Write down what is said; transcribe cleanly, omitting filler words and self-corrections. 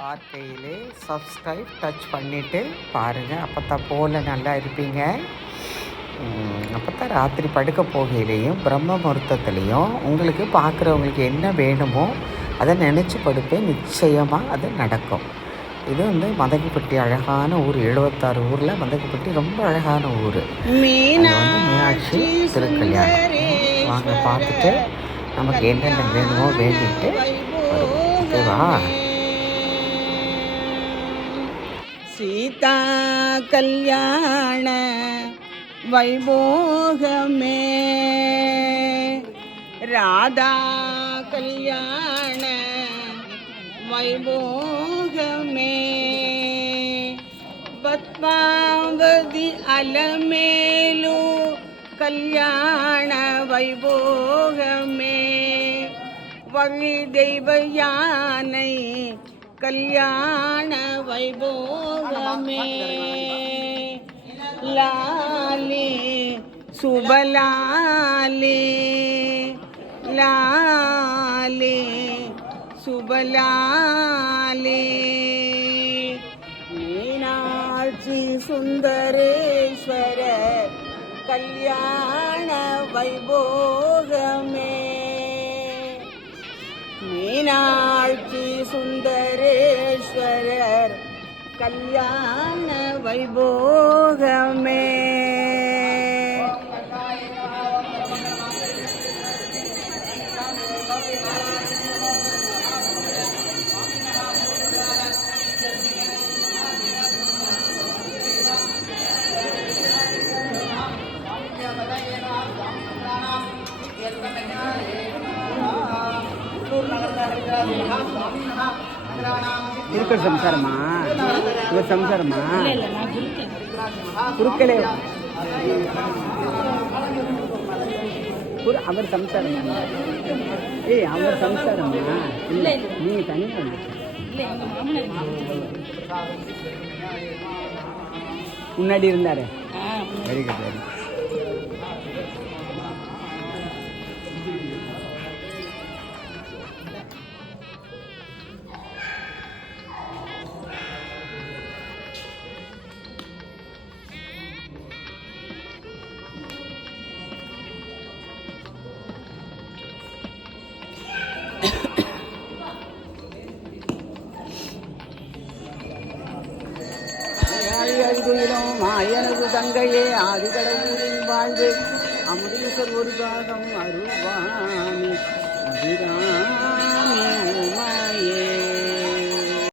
பார்க்கையிலே subscribe touch பண்ணிவிட்டு பாருங்கள். அப்போ தான் போல் நல்லா இருப்பீங்க. அப்போ தான் ராத்திரி படுக்க போகையிலையும் பிரம்ம முகூர்த்தத்துலேயும் உங்களுக்கு பார்க்குறவங்களுக்கு என்ன வேணுமோ அதை நினச்சி படுப்பேன். நிச்சயமாக அது நடக்கும். இது மதகுப்பட்டி அழகான ஊர். 76 ஊரில் மதகுப்பட்டி ரொம்ப அழகான ஊர். மீனாட்சி திருக்கல்யாணம். வாங்க பார்த்துட்டு நமக்கு என்னென்ன வேணுமோ வேண்டிட்டு ஓகேவா? சீதா கல்யாண வைபோகமே, ராதா கல்யாண வைபோகமே, பத்மாவதி அலமேலு கல்யாண வைபோகமே, வழி தெய்வ யானை கல்யாண வைபோகமே, லாலி சுபலாலி லாலி சுபலாலி, மீனாட்சி சுந்தரேஸ்வரர் கல்யாண வைபோகமே, மீனாட்சி சுந்தரேஸ்வரர் கல்யாண வைபோகமே. இருக்கிற சம்சாரமா? இவர் சம்சாரமா? குறுக்கலே அவர் சம்சாரமா? அவர் சம்சாரமா? இல்லை, நீ தனியாக முன்னாடி இருந்தாரு. Very good, very good. மாயனது தங்கையே ஆதிகடவுளின் வாழ்வு அமுதீஸ்வர் ஒரு பாகம் அருள்வாமி அபிராமி